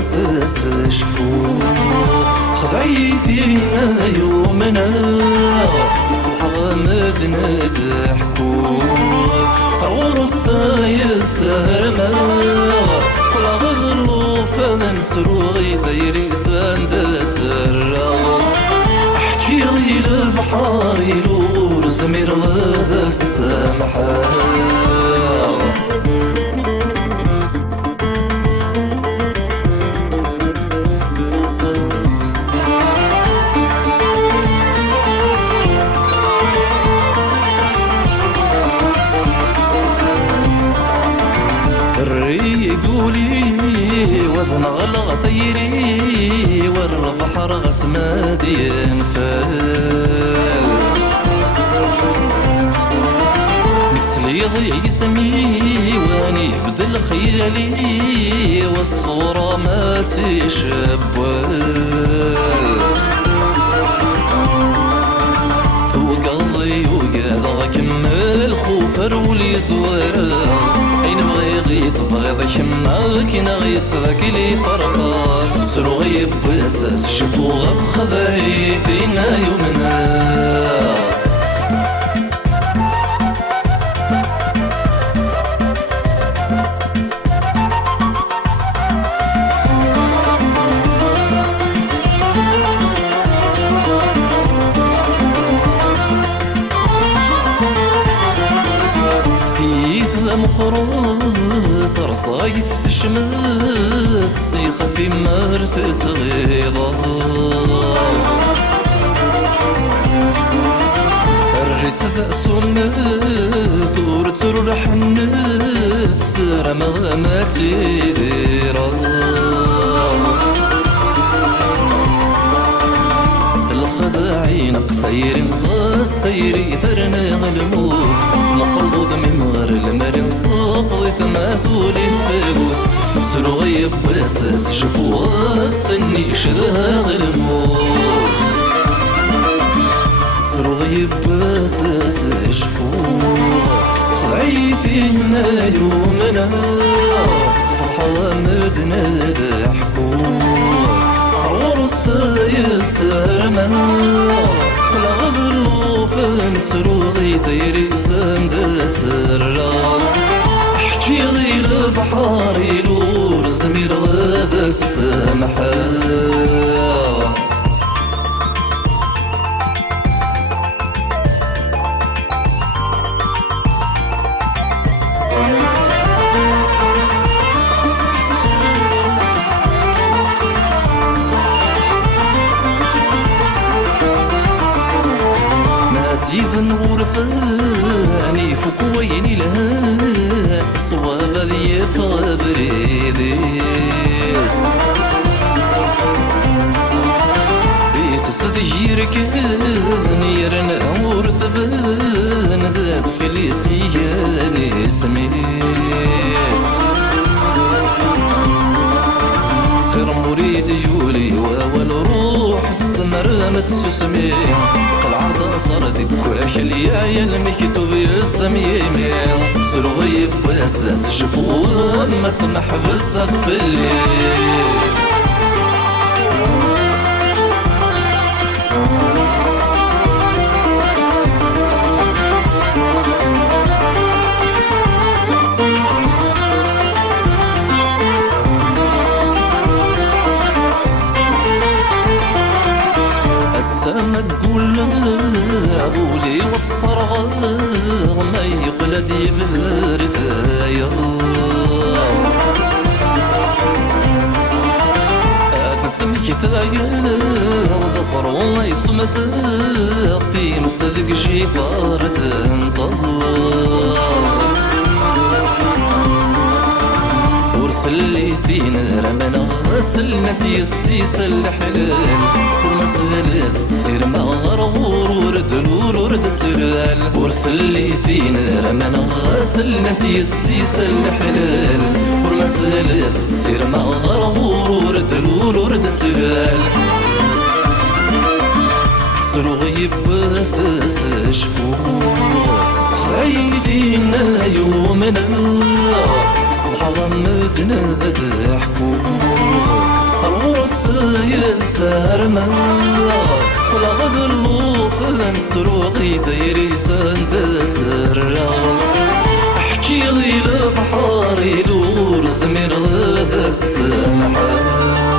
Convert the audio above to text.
باسس شفو خذيتينا يومنا صلحة مدنا ضحكو عروسا يسرما قلا غضلو فنترو غيثيري ساندة الرا احكي غير البحار يلور زمير غاذا السمحة الريدولي وذن غلغ طيري والبحر غسمادي ينفال مثلي ضيع سمي واني بدل خيالي والصورة ما تشبوال يوقع كمل خوفر ولي زوارا اين بغي تبغيض كماك نغيسرك لي طرقا سرو غيب باساس شفو غف خذاي فينا يومنا مقروض رصايث شمت سيخة في مرثة غيظة الريت ذا سمت ورتر حنت سر مغاماتي ذيرا الخذاعين قصير غاز طيري ثرنا غلموس مقلوض من غير المرم صافضي ثماثولي الثابوس سرو غيب باساس شفو غاسني شذا غلموس سرو غيب باساس شفو خايفين يومنا صحا مدنا ضحكو عروسا يسرما خلا غضلو فنسرو غيثيري ساندة الرا احكي غير البحار يلور زمير غاذا السمحة زيد ورفاني فوق ويني لها صواب ذي فغبريديس تستدجير كان يرنا ورثبان ذات فليسيان سميس خير مريد يولي وأول روح السمر ما تسسمي العرض صارت كواش اليايا المكتوب يسميمي سرو غيب باساس شفو ما سمح بالصف الليل السما تقول غولي والصرغ ما يقلد يبذر ثايا تتسمك ثايا ضصرو يصمت في مصدق جيفار ثنطا ورسلي فينا رمنا سلمت يسيس الحلال ومسألة السير ما غرور ورد سلال ورسلي فينا رمنا سلمت يسيس الحلال ومسألة السير ما غرور ورد سلال سرو غيب باساس شفو خايفين يومنا صلحة غمتنا ضحكو يسار من خلا غذلو فلن سروغي ديري سندترا احكي غي لفحاري لور زمير غذا السمحة